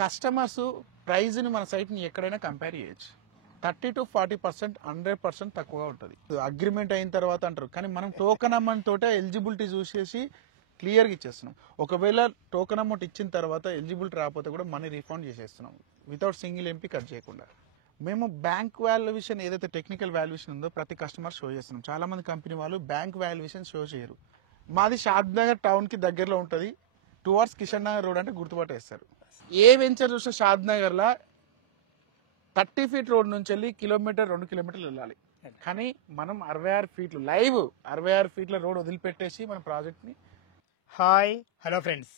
Customers ప్రైజ్ని మన సైట్ని ఎక్కడైనా compare చేయొచ్చు. 30 to 40% 100% తక్కువగా ఉంటుంది. అగ్రిమెంట్ అయిన తర్వాత అంటారు, కానీ మనం టోకెన్ అమౌంట్ తోటే ఎలిజిబిలిటీ చూసేసి క్లియర్గా ఇచ్చేస్తున్నాం. ఒకవేళ టోకెన్ అమౌంట్ ఇచ్చిన తర్వాత ఎలిజిబిలిటీ రాకపోతే కూడా మనీ రీఫండ్ చేసేస్తున్నాం వితౌట్ సింగిల్ ఎంపీ కట్ చేయకుండా. మేము బ్యాంక్ వాల్యుయేషన్ ఏదైతే టెక్నికల్ వాల్యుయేషన్ ఉందో ప్రతి కస్టమర్ షో చేస్తున్నాం. చాలా మంది కంపెనీ వాళ్ళు బ్యాంక్ వాల్యుయేషన్ షో చేయరు. మాది షాద్ నగర్ టౌన్ కి దగ్గరలో ఉంటుంది. 2 hours కిషన్ నగర్ రోడ్ అంటే గుర్తుపట్టేస్తారు. ఏ వెంచర్ చూసినా షాద్ నగర్ లా 30 feet రోడ్ నుంచి వెళ్ళి 1-2 కిలోమీటర్లు వెళ్ళాలి. కానీ మనం 66 feet లైవ్ 66 feet రోడ్ వదిలిపెట్టేసి మన ప్రాజెక్ట్ ని. హాయ్ హలో ఫ్రెండ్స్,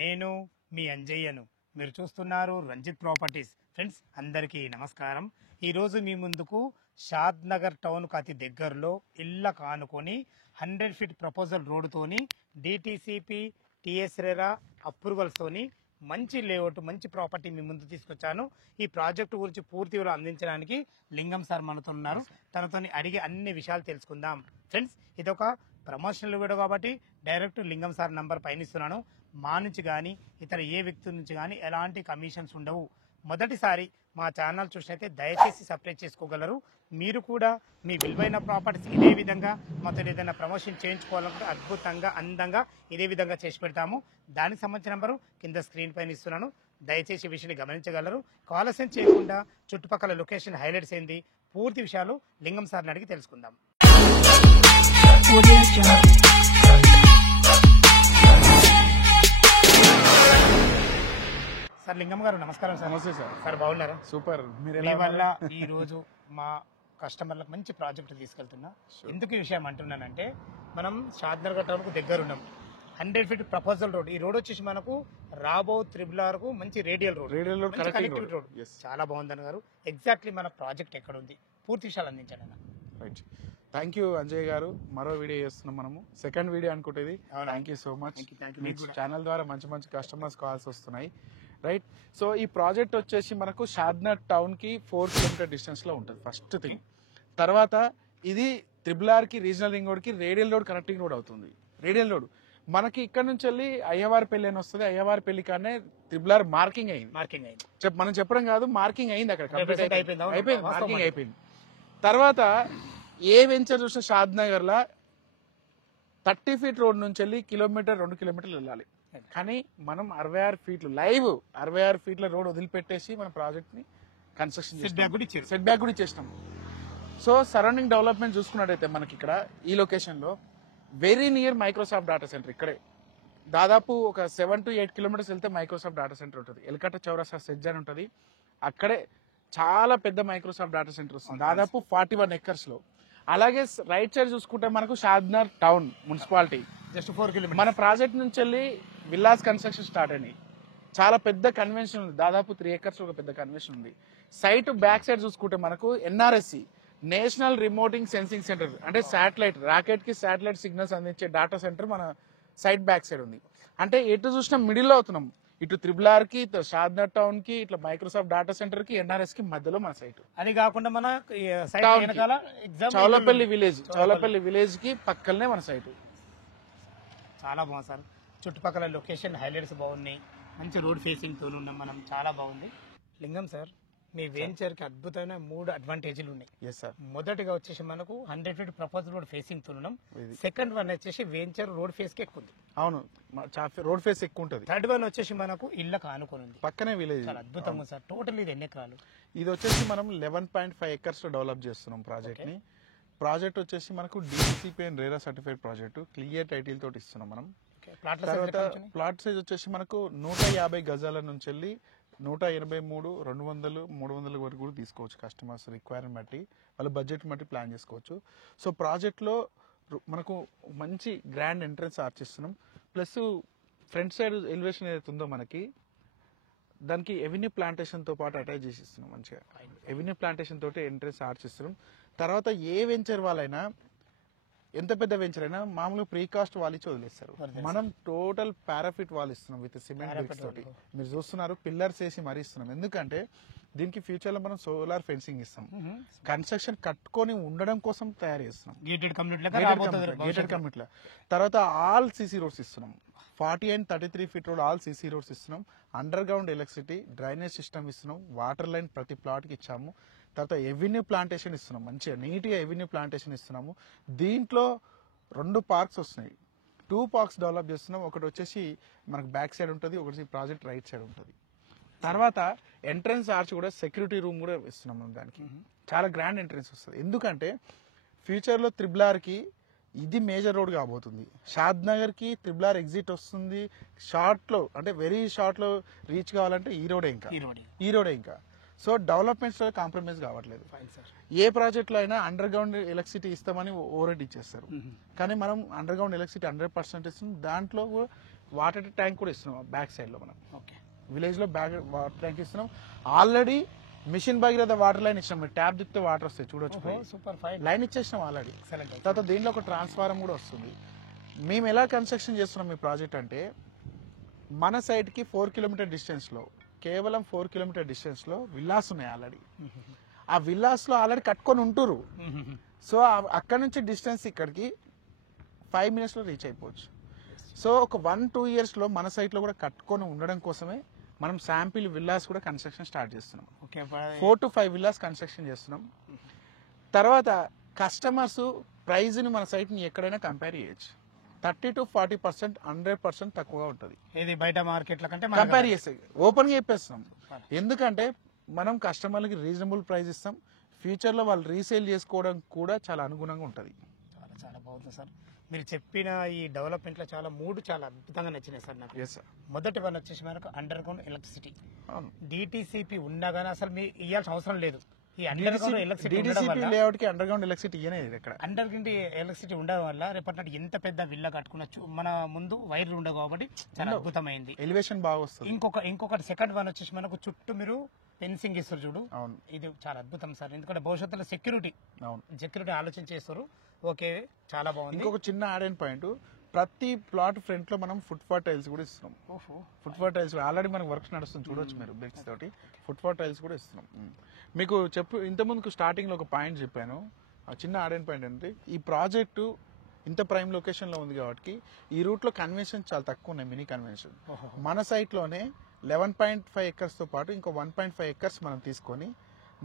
నేను మీ అంజయ్యను. మీరు చూస్తున్నారు రంజిత్ ప్రాపర్టీస్. ఫ్రెండ్స్ అందరికీ నమస్కారం. ఈరోజు మీ ముందుకు షాద్ నగర్ టౌన్కు అతి దగ్గరలో ఇళ్ళ కానుకొని 100 feet ప్రపోజల్ రోడ్డుతోని డిటిసిపి టిఎస్ రెరా అప్రూవల్స్తోని మంచి లేఅవుట్ మంచి ప్రాపర్టీ మీ ముందు తీసుకొచ్చాను. ఈ ప్రాజెక్టు గురించి పూర్తి వివరాలు అందించడానికి లింగం సార్ మనతో ఉన్నారు. తనతో అడిగి అన్ని విషయాలు తెలుసుకుందాం. ఫ్రెండ్స్ ఇదొక ప్రమోషనల్ వీడియో కాబట్టి డైరెక్ట్ లింగం సార్ నంబర్ పైన ఇస్తున్నాను. మా నుంచి కానీ ఇతర ఏ వ్యక్తి నుంచి కానీ ఎలాంటి కమిషన్స్ ఉండవు. మొదటిసారి మా ఛానల్ చూసినైతే దయచేసి సబ్స్క్రైబ్ చేసుకోగలరు. మీరు కూడా మీ విలువైన ప్రాపర్టీస్ ఇదే విధంగా మాతో ఏదైనా ప్రమోషన్ చేయించుకోవాలంటే అద్భుతంగా అందంగా ఇదే విధంగా చేసి పెడతాము. దానికి సంబంధించిన నంబరు కింద స్క్రీన్ పైన ఇస్తున్నాను. దయచేసి ఈ విషయాన్ని గమనించగలరు. ఆలస్యం చేయకుండా చుట్టుపక్కల లొకేషన్ హైలైట్స్ ఏంది పూర్తి విషయాలు లింగం సార్ని అడిగి తెలుసుకుందాం. సార్ లింగం గారు నమస్కారం సార్. నమస్తే సార్. సార్ బాగున్నారా? సూపర్. మీ వల్ల ఈ రోజు మా కస్టమర్లకు మంచి ప్రాజెక్టు తీసుకెళ్తున్నా. ఎందుకు ఈ విషయం అంటున్నానంటే మనం షాద్ నగర్ టౌన్ కు దగ్గర ఉన్నాం. 100 feet ప్రపోజల్ రోడ్. ఈ రోడ్ వచ్చేసి మనకు రాబో త్రిబుల్ కు మంచి రేడియల్ రోడ్ కనెక్టివిటీ రోడ్. చాలా బాగుంది గారు. ఎగ్జాక్ట్లీ మన ప్రాజెక్ట్ ఎక్కడ ఉంది పూర్తి విషయాలు అందించండి అన్న. రైట్, థ్యాంక్ యూ అంజయ్ గారు. మరో వీడియో చేస్తున్నాం మనము, సెకండ్ వీడియో అనుకుంటుంది. Thank you so much. Me channel ద్వారా మంచి మంచి కస్టమర్స్ కాల్స్ వస్తున్నాయి. రైట్, సో ఈ ప్రాజెక్ట్ వచ్చేసి మనకు షాద్నగర్ టౌన్ కి 4 kilometer డిస్టెన్స్ లో ఉంటుంది ఫస్ట్ థింగ్. తర్వాత ఇది త్రిబుల్ కి రీజనల్ రింగ్ రోడ్ కి రేడియల్ రోడ్ కనెక్టింగ్ రోడ్ అవుతుంది. రేడియల్ రోడ్ మనకి ఇక్కడ నుంచి వెళ్ళి అయ్యవారిపల్లి అని వస్తుంది. అయ్యవారిపల్లి కానీ త్రిబుల్ మార్కింగ్ అయింది. మనం చెప్పడం కాదు, మార్కింగ్ అయింది అక్కడ, అయిపోయింది, మార్కింగ్ అయిపోయింది. తర్వాత ఏ వెంచర్ చూసిన షాద్ నగర్ లా 30 feet రోడ్ నుంచి వెళ్ళి 1-2 కిలోమీటర్లు వెళ్ళాలి. కానీ మనం 66 feet లైవ్ 66 feet రోడ్ వదిలిపెట్టేసి మన ప్రాజెక్ట్ ని కన్స్ట్రక్షన్ సెట్ బ్యాక్ కూడా ఇచ్చేసినాం. సో సరౌండింగ్ డెవలప్మెంట్ చూసుకున్నట్టయితే మనకి ఇక్కడ ఈ లొకేషన్ లో very near Microsoft data centre. ఇక్కడే దాదాపు ఒక 7 to 8 kilometers వెళ్తే మైక్రోసాఫ్ట్ డేటా సెంటర్ ఉంటుంది. ఎల్కట్ట చౌరస్తా సెజ్ అని ఉంటుంది. అక్కడే చాలా పెద్ద మైక్రోసాఫ్ట్ డేటా సెంటర్ వస్తుంది, దాదాపు 41 acres లో. అలాగే రైట్ సైడ్ చూసుకుంటే మనకు Shadnagar town municipality just 4 kilometers. మన ప్రాజెక్ట్ నుంచి వెళ్ళి విల్లాస్ కన్స్ట్రక్షన్ స్టార్ట్ అయినాయి. చాలా పెద్ద కన్వెన్షన్ ఉంది, దాదాపు 3 acres ఒక పెద్ద కన్వెన్షన్ ఉంది. సైట్ బ్యాక్ సైడ్ చూసుకుంటే మనకు ఎన్ఆర్ఎస్సి నేషనల్ రిమోటింగ్ సెన్సింగ్ సెంటర్, అంటే శాటిలైట్ రాకెట్ కి శాటిలైట్ సిగ్నల్స్ అందించే డేటా సెంటర్ మన సైట్ బ్యాక్ సైడ్ ఉంది. అంటే ఎటు చూసినా మిడిల్ అవుతున్నాం. ఇటు త్రిబుల్ కి, షాద్నగర్ టౌన్ కి, ఇట్లా మైక్రోసాఫ్ట్ డేటా సెంటర్ కి, ఎన్ఆర్ఎస్ కి మధ్యలో మన సైట్. అది కాకుండా మన చౌలపల్లి విలేజ్ కి పక్కనే మన సైట్. చాలా బాగుంది సార్. చుట్టుపక్కల లొకేషన్ హైలైట్స్ బాగున్నాయి. మంచి రోడ్ ఫేసింగ్ తో ఉన్నాం మనం, చాలా బాగుంది. లింగం సార్, మీ వెంచర్ కి అద్భుతమైన 3 అడ్వాంటేజ్లు ఉన్నాయి. మొదటిగా వచ్చేసి మనకు 100 feet ప్రపోజల్ రోడ్ ఫేసింగ్ తో ఉన్నాం. సెకండ్ వన్ వచ్చేసి వెంచర్ రోడ్ ఫేస్ కి ఎక్కువ ఉంది. అవును, రోడ్ ఫేస్ ఎక్కువ ఉంటుంది. థర్డ్ వన్ వచ్చేసి మనకు ఇళ్ళ కానుకొని ఉంది, పక్కనే విలేజ్. చాలా అద్భుతంగా సార్. టోటల్ ఇది ఎన్ని ఎకరాలు? ఇది వచ్చేసి మనం 11.5 acres లో డెవలప్ చేస్తున్నాం ప్రాజెక్ట్ ని. ప్రాజెక్ట్ వచ్చేసి మనకు DCP and RERA certified project, clear title తోటి ఇస్తున్నాం మనం. తర్వాత ప్లాట్ సైజ్ వచ్చేసి మనకు 150 గజాల నుంచి వెళ్ళి 183, 200, 300 వరకు కూడా తీసుకోవచ్చు. కస్టమర్స్ రిక్వైర్మెంట్ బట్టి, వాళ్ళ బడ్జెట్ బట్టి ప్లాన్ చేసుకోవచ్చు. సో ప్రాజెక్ట్ లో మనకు మంచి గ్రాండ్ ఎంట్రన్స్ ఆర్చ్ ఇస్తున్నాం. ప్లస్ ఫ్రంట్ సైడ్ ఎలివేషన్ ఏదైతే ఉందో మనకి దానికి ఎవెన్యూ ప్లాంటేషన్ తో పాటు అటాచ్ చేసి ఇస్తున్నాం. మంచిగా ఎవెన్యూ ప్లాంటేషన్ తోటి ఎంట్రన్స్ ఆర్చ్ ఇస్తున్నాం. తర్వాత ఏ వెంచర్ వాళ్ళైనా, ఎంత పెద్ద వెంచర్ అయినా మామూలుగా ప్రీకాస్ట్ వాళ్ళు ఇచ్చి వదిలేస్తారు. మనం టోటల్ పారాఫిట్ వాళ్ళు ఇస్తున్నాం విత్ సిమెంట్ బ్రిక్స్ తోటి. మీరు చూస్తున్నారు, పిల్లర్స్ వేసి మరీ ఇస్తున్నాం. ఎందుకంటే దీనికి ఫ్యూచర్ లో మనం సోలార్ ఫెన్సింగ్ ఇస్తాం. కన్స్ట్రక్షన్ కట్టుకొని ఉండడం కోసం తయారు చేస్తున్నాం, గేటెడ్ కమ్యూనిటీ. తర్వాత ఆల్ సిసి రోడ్స్ ఇస్తున్నాం. 40 and 33 feet road all CC roads ఇస్తున్నాం. Underground electricity, drainage system ఇస్తున్నాం. వాటర్ లైన్ ప్రతి ప్లాట్కి ఇచ్చాము. తర్వాత ఎవెన్యూ ప్లాంటేషన్ ఇస్తున్నాం, మంచిగా నీట్గా ఎవెన్యూ ప్లాంటేషన్ ఇస్తున్నాము. దీంట్లో 2 పార్క్స్ వస్తున్నాయి. 2 పార్క్స్ డెవలప్ చేస్తున్నాం. ఒకటి వచ్చేసి మనకు బ్యాక్ సైడ్ ఉంటుంది, ఒకటి ప్రాజెక్ట్ రైట్ సైడ్ ఉంటుంది. తర్వాత ఎంట్రన్స్ ఆర్చ్ కూడా సెక్యూరిటీ రూమ్ కూడా ఇస్తున్నాం మనం దానికి. చాలా గ్రాండ్ ఎంట్రన్స్ వస్తుంది. ఎందుకంటే ఫ్యూచర్లో త్రిబుల్-ఆర్కి ఇది మేజర్ రోడ్ కాబోతుంది. షాద్ నగర్కి త్రిబుల్-ఆర్ ఎగ్జిట్ వస్తుంది. షార్ట్లో అంటే వెరీ షార్ట్లో రీచ్ కావాలంటే ఈ రోడే ఇంకా. సో డెవలప్మెంట్స్లో కాంప్రమైజ్ కావట్లేదు. ఏ ప్రాజెక్ట్లో అయినా అండర్ గ్రౌండ్ ఎలక్ట్రిసిటీ ఇస్తామని ఓవరెడ్ ఇచ్చేస్తారు. కానీ మనం అండర్ గ్రౌండ్ ఎలక్ట్రిసిటీ 100% ఇస్తున్నాం. దాంట్లో వాటర్ ట్యాంక్ కూడా ఇస్తున్నాం బ్యాక్ సైడ్లో. మనం విలేజ్లో బ్యాక్ వాటర్ ట్యాంక్ ఇస్తున్నాం. Already mission Bhagiratha water line ఇచ్చినాం. ట్యాప్ తిప్పితే వాటర్ వస్తాయి చూడొచ్చు. సూపర్ ఫైన్ లైన్ ఇచ్చేసినాం ఆల్రెడీ. తర్వాత దీంట్లో ఒక ట్రాన్స్ఫార్మర్ కూడా వస్తుంది. మేము ఎలా కన్స్ట్రక్షన్ చేస్తున్నాం ఈ ప్రాజెక్ట్ అంటే, మన సైడ్కి 4 కిలోమీటర్ డిస్టెన్స్లో, కేవలం 4 కిలోమీటర్ డిస్టెన్స్లో విల్లాస్ ఉన్నాయి ఆల్రెడీ. ఆ విల్లాస్లో ఆల్రెడీ కట్టుకొని ఉంటురు. సో అక్కడ నుంచి డిస్టెన్స్ ఇక్కడికి 5 మినిట్స్లో రీచ్ అయిపోవచ్చు. సో ఒక 1-2 ఇయర్స్లో మన సైట్లో కూడా కట్టుకొని ఉండడం కోసమే మనం శాంపిల్ విల్లాస్ కూడా కన్స్ట్రక్షన్ స్టార్ట్ చేస్తున్నాం. 4 to 5 విల్లాస్ కన్స్ట్రక్షన్ చేస్తున్నాం. తర్వాత కస్టమర్స్ ప్రైజ్ని మన సైట్ని ఎక్కడైనా కంపేర్ చేయొచ్చు. 30 to 40% 100% తక్కువగా ఉంటుంది. ఇది బయట మార్కెట్ల కంటే కంపేర్ చేస్తే ఓపెన్గా చెప్పేస్తున్నాం. ఎందుకంటే మనం కస్టమర్లకి రీజనబుల్ ప్రైస్ ఇస్తాం. ఫ్యూచర్లో వాళ్ళు రీసేల్ చేసుకోవడం కూడా చాలా అనుగుణంగా ఉంటుంది. చాలా బాగుంది సార్. మీరు చెప్పిన ఈ డెవలప్మెంట్లో చాలా అద్భుతంగా నచ్చినాయి సార్ నాకు. మొదటి వన్ వచ్చేసి మనకు అండర్ గ్రౌండ్ ఎలక్ట్రిసిటీ. డిటిసిపి ఉన్నా కానీ అసలు మీరు ఇవ్వాల్సిన అవసరం లేదు. ఈ అండర్ గ్రౌండ్ ఎలక్ట్రిసిటీ లేఅవుట్ కి under ground electricity under ground electricity ఉండడం వల్ల రేపటి ఎంత పెద్ద విల్లా కట్టుకున్నచ్చు. మన ముందు వైర్లు ఉండవు కాబట్టి చాలా అద్భుతమైంది. ఎలివేషన్ బాగా వస్తుంది. ఇంకొకటి సెకండ్ వన్ వచ్చేసి మనకు చుట్టూ మీరు ఫెన్సింగ్ ఇస్తారు చూడు. ఇది చాలా అద్భుతం సార్. ఎందుకంటే భవిష్యత్తులో సెక్యూరిటీ ఆలోచన చేస్తారు. ఓకే, చాలా బాగుంది. ఇంకొక చిన్న యాడ్ అండ్ పాయింట్, ప్రతి ప్లాట్ ఫ్రంట్ లో మనం ఫుట్పాత్ టైల్స్ కూడా ఇస్తున్నాం. ఫుట్పాత్ టైల్స్ ఆల్రెడీ మనకు వర్క్ నడుస్తుంది చూడొచ్చు మీరు. బ్రిక్స్ తోటి ఫుట్పాత్ టైల్స్ కూడా ఇస్తున్నాం. మీకు ఇంతకుముందుకు స్టార్టింగ్ లో ఒక పాయింట్ చెప్పాను. ఆ చిన్న యాడ్ అండ్ పాయింట్ అంటే, ఈ ప్రాజెక్టు ఇంత ప్రైమ్ లొకేషన్ లో ఉంది కాబట్టి ఈ రూట్ లో కన్వెన్షన్ చాలా తక్కువ ఉన్నాయి. మినీ కన్వెన్షన్ మన సైట్ లోనే 11.5 acres తో పాటు ఇంకో 1.5 acres మనం తీసుకొని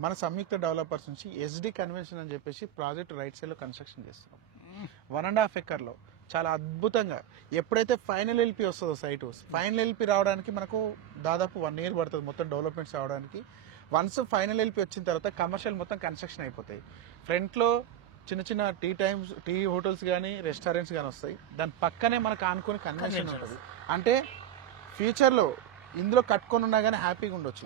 మన సంయుక్త డెవలపర్స్ నుంచి ఎస్డి కన్వెన్షన్ అని చెప్పేసి ప్రాజెక్ట్ రైట్ సైడ్ లో కన్స్ట్రక్షన్ చేస్తున్నాం. 1.5 acre లో చాలా అద్భుతంగా. ఎప్పుడైతే ఫైనల్ ఎల్పి వస్తుందో సైట్, ఫైనల్ ఎల్పి రావడానికి మనకు దాదాపు 1 year పడుతుంది మొత్తం డెవలప్మెంట్స్ రావడానికి. వన్స్ ఫైనల్ ఎల్పి వచ్చిన తర్వాత కమర్షియల్ మొత్తం కన్స్ట్రక్షన్ అయిపోతాయి. ఫ్రంట్లో చిన్న చిన్న టీ హోటల్స్ కానీ రెస్టారెంట్స్ కానీ వస్తాయి. దాని పక్కనే మనకు ఆనుకొని కన్వెన్షన్ ఉంటుంది. అంటే ఫ్యూచర్లో ఇందులో కట్టుకొని ఉన్నా కానీ హ్యాపీగా ఉండొచ్చు.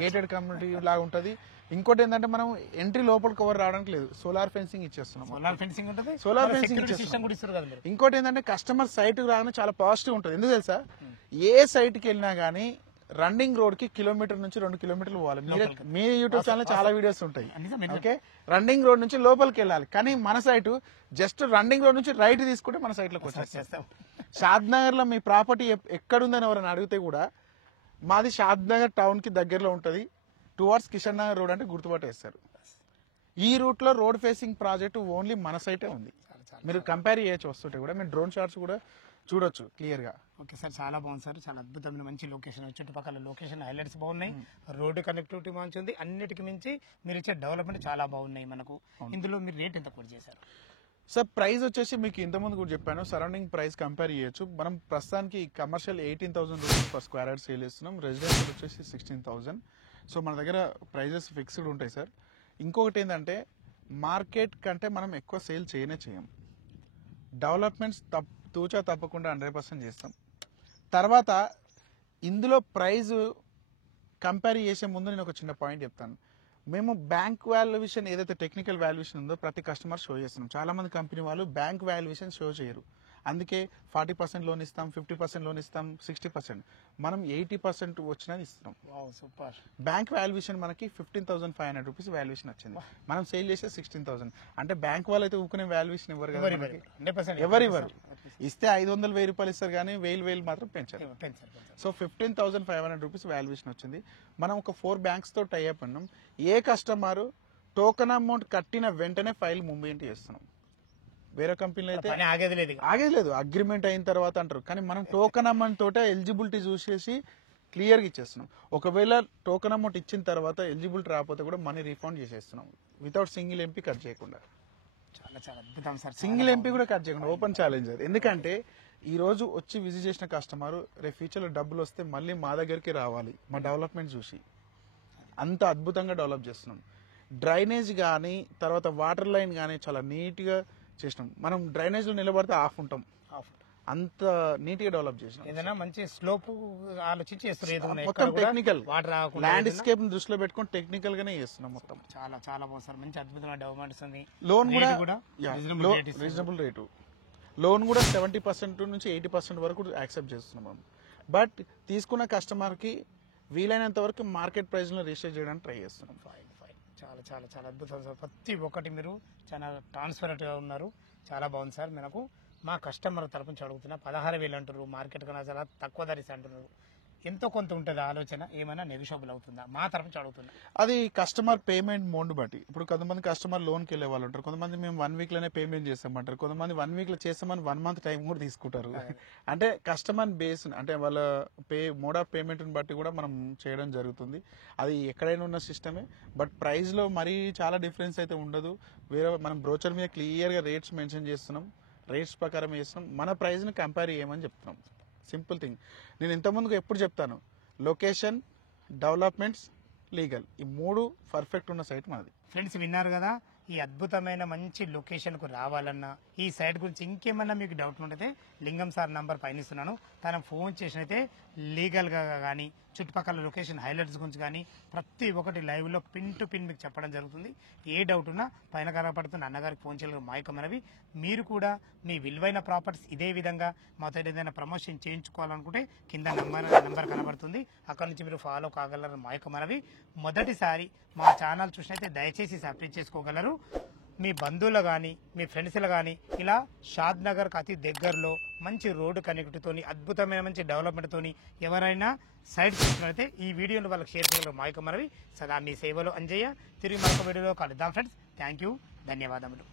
గేటెడ్ కమ్యూనిటీ లాగా ఉంటుంది. ఇంకోటి ఏంటంటే మనం ఎంట్రీ లోపలికి ఎవరు రావడానికి లేదు. సోలార్ ఫెన్సింగ్ ఇచ్చేస్తున్నాం. సోలార్ ఫెన్సింగ్ ఇచ్చేస్తున్నాం. ఇంకోటి ఏంటంటే కస్టమర్ సైట్ రాగానే చాలా పాజిటివ్ ఉంటుంది. ఎందుకు తెలుసా, ఏ సైట్కి వెళ్ళినా కానీ రన్నింగ్ రోడ్ కి 1 కిలోమీటర్ నుంచి 2 కిలోమీటర్లు పోవాలి. మీ యూట్యూబ్ ఛానల్ చాలా వీడియోస్ ఉంటాయి. ఓకే, రన్నింగ్ రోడ్ నుంచి లోపలికి వెళ్ళాలి. కానీ మన సైట్ జస్ట్ రన్నింగ్ రోడ్ నుంచి రైట్ తీసుకుంటే మన సైట్ లోకి వచ్చేస్తాం. షాద్ నగర్ లో మీ ప్రాపర్టీ ఎక్కడుందని ఎవరైనా అడిగితే కూడా మాది షాద్ నగర్ టౌన్ కి దగ్గరలో ఉంటుంది. టువర్డ్స్ కిషన్ నగర్ రోడ్ అంటే గుర్తుపట్టేస్తారు. ఈ రూట్ లో రోడ్ ఫేసింగ్ ప్రాజెక్ట్ ఓన్లీ మన సైటే ఉంది. మీరు కంపేర్ చేయొచ్చు వస్తుంటే కూడా. మీరు డ్రోన్ షాట్స్ కూడా చూడొచ్చు క్లియర్ గా. ఓకే సార్, చాలా బాగుంది సార్. చాలా అద్భుతమైన మంచి లొకేషన్. చుట్టుపక్కల లొకేషన్ హైలైట్స్ బాగున్నాయి. రోడ్డు కనెక్టివిటీ మంచి ఉంది. అన్నిటికీ మించి మీరు ఇచ్చే డెవలప్మెంట్ చాలా బాగున్నాయి మనకు. ఇందులో మీరు రేట్ ఎంత కోట్ చేశారు సార్? ప్రైస్ వచ్చేసి మీకు ఇంతకుముందు కూడా చెప్పాను. సరౌండింగ్ ప్రైస్ కంపేర్ చేయొచ్చు. మనం ప్రస్తుతానికి commercial 18,000 rupees per square yard sale చేస్తున్నాం. రెసిడెన్షియల్ వచ్చేసి 16,000. సో మన దగ్గర ప్రైజెస్ ఫిక్స్డ్ ఉంటాయి సార్. ఇంకొకటి ఏంటంటే మార్కెట్ కంటే మనం ఎక్కువ సేల్ చేయం. డెవలప్మెంట్స్ తూచా తప్పకుండా 100% చేస్తాం. తర్వాత ఇందులో ప్రైజ్ కంపేర్ చేసే ముందు నేను ఒక చిన్న పాయింట్ చెప్తాను. మేము బ్యాంక్ వాల్యుయేషన్ ఏదైతే టెక్నికల్ వాల్యుయేషన్ ఉందో ప్రతి కస్టమర్ షో చేస్తున్నాం. చాలా మంది కంపెనీ వాళ్ళు బ్యాంక్ వాల్యుయేషన్ షో చేయరు. అందుకే 40% లోన్ ఇస్తాం, 50% లోన్ ఇస్తాం, 60%. మనం 80% వచ్చినా ఇస్తున్నాం. సూపర్. బ్యాంక్ వాల్యుయేషన్ మనకి 15,500 రూపీస్ వాల్యుయేషన్ వచ్చింది. మనం సేల్ చేసే 16,000. అంటే బ్యాంక్ వాళ్ళు అయితే ఊకునే వాల్యుయేషన్ ఇవ్వరు కదా, ఎవరు ఇవ్వరు. ఇస్తే 500-1000 రూపాయలు ఇస్తారు కానీ 1000 మాత్రం పెంచారు. సో 15,500 రూపీస్ వాల్యుయేషన్ వచ్చింది. మనం ఒక 4 బ్యాంక్స్ తో టైఅప్ ఉన్నాం. ఏ కస్టమర్ టోకెన్ అమౌంట్ కట్టిన వెంటనే ఫైల్ మూవ్మెంట్ చేస్తున్నాం. వేరే కంపెనీలో అయితే పని ఆగేది లేదు ఇక. ఆగేది లేదు, అగ్రిమెంట్ అయిన తర్వాత అంటారు. కానీ మనం టోకన్ అమౌంట్ తోటే ఎలిజిబిలిటీ చూసేసి క్లియర్గా ఇచ్చేస్తున్నాం. ఒకవేళ టోకన్ అమౌంట్ ఇచ్చిన తర్వాత ఎలిజిబిలిటీ రాకపోతే కూడా మనీ రీఫండ్ చేసేస్తున్నాం వితౌట్ సింగిల్ ఎంపీ కట్ చేయకుండా. చాలా చాలా అద్భుతం సార్. సింగిల్ ఎంపీ కూడా కట్ చేయకుండా ఓపెన్ ఛాలెంజ్ అది. ఎందుకంటే ఈ రోజు వచ్చి విజిట్ చేసిన కస్టమర్ రేపు ఫ్యూచర్లో డబ్బులు వస్తే మళ్ళీ మా దగ్గరికి రావాలి మా డెవలప్మెంట్ చూసి. అంత అద్భుతంగా డెవలప్ చేస్తున్నాం. డ్రైనేజ్ కానీ తర్వాత వాటర్ లైన్ కానీ చాలా నీట్గా చేసినాం. మనం డ్రైనేజ్లో నిలబడితే ఆఫ్ ఉంటాం, అంత నీట్గా డెవలప్ చేసినాం. ఏదైనా మంచి స్లోప్ ఆలోచించి చేస్తారు. మొత్తం టెక్నికల్ వాటర్ ల్యాండ్స్కేప్ దృష్టిలో పెట్టుకొని టెక్నికల్ గానే చేస్తున్నాం మొత్తం. చాలా చాలా బాగుంది సార్. మంచి అద్భుతమైన డెవలప్మెంట్స్ ఉంది. లోన్ కూడా reasonable rate reasonable rate. Loan కూడా 70% నుంచి 80% వరకు యాక్సెప్ట్ చేస్తున్నాం. బట్ తీసుకున్న కస్టమర్కి వీలైనంత వరకు మార్కెట్ ప్రైస్లో రిజిస్టర్ చేయడానికి ట్రై చేస్తున్నాం. Fine fine. చాలా చాలా చాలా అద్భుతం సార్. ప్రతి ఒక్కటి మీరు చాలా ట్రాన్స్పరెంట్గా ఉన్నారు. చాలా బాగుంది సార్. మనకు మా కస్టమర్ తరపు నుంచి అడుగుతున్నా 16,000 అంటారు, మార్కెట్ కన్నా చాలా తక్కువ ధరిసి అంటున్నారు. ఎంతో కొంత ఉంటుంది ఆలోచన, ఏమైనా నెగిషియబుల్ అవుతుందా మా తరపు నుంచి అడుగుతున్నా. అది కస్టమర్ పేమెంట్ మోడ్ బట్టి. ఇప్పుడు కొంతమంది కస్టమర్ లోన్కి వెళ్ళే వాళ్ళు ఉంటారు, కొంతమంది మేము 1 week లోనే పేమెంట్ చేస్తామంటారు, కొంతమంది 1 week లో చేస్తామని 1 month టైం కూడా తీసుకుంటారు. అంటే కస్టమర్ బేస్ అంటే వాళ్ళ మోడ్ ఆఫ్ పేమెంట్ని బట్టి కూడా మనం చేయడం జరుగుతుంది. అది ఎక్కడైనా ఉన్న సిస్టమే. బట్ ప్రైస్లో మరీ చాలా డిఫరెన్స్ అయితే ఉండదు. వేరే మనం బ్రోచర్ మీద క్లియర్గా రేట్స్ మెన్షన్ చేస్తున్నాం, రేట్స్ ప్రకారం చేస్తున్నాం. మన ప్రైస్ని కంపేర్ చేయమని చెప్తున్నాం. Simple thing. నేను ఇంతకుముందుకు ఎప్పుడు చెప్తాను, లొకేషన్, డెవలప్మెంట్స్, లీగల్, ఈ 3 పర్ఫెక్ట్ ఉన్న సైట్ మనది. ఫ్రెండ్స్ విన్నారు కదా, ఈ అద్భుతమైన మంచి లొకేషన్కు రావాలన్నా ఈ సైట్ గురించి ఇంకేమన్నా మీకు డౌట్ ఉంటే లింగం సార్ నంబర్ పైన ఇస్తున్నాను. తన ఫోన్ చేసినైతే లీగల్గా కానీ చుట్టుపక్కల లొకేషన్ హైలైట్స్ గురించి కానీ ప్రతి ఒక్కటి లైవ్లో పిన్ టు పిన్ మీకు చెప్పడం జరుగుతుంది. ఏ డౌట్ ఉన్నా పైన కనపడుతున్న అన్నగారికి ఫోన్ చేయగల మాయకమనవి. మీరు కూడా మీ విలువైన ప్రాపర్టీస్ ఇదే విధంగా మాతో ఏదైనా ప్రమోషన్ చేయించుకోవాలనుకుంటే కింద నంబర్ కనబడుతుంది, అక్కడ నుంచి మీరు ఫాలో కాగలరు మాయకమనవి. మొదటిసారి మా ఛానల్ చూసినైతే దయచేసి సబ్స్క్రైబ్ చేసుకోగలరు. మీ బంధువులు కానీ మీ ఫ్రెండ్స్లు కానీ ఇలా షాద్ నగర్కి అతి దగ్గరలో మంచి రోడ్డు కనెక్ట్తోని అద్భుతమైన మంచి డెవలప్మెంట్తోని ఎవరైనా సైడ్ చూసినట్లయితే ఈ వీడియోను వాళ్ళకి షేర్ చేయగలరు మాయకమనవి. సదా మీ సేవలో అంజయ్య. తిరిగి మరొక వీడియోలో కలుద్దాం ఫ్రెండ్స్. థ్యాంక్ యూ, ధన్యవాదములు.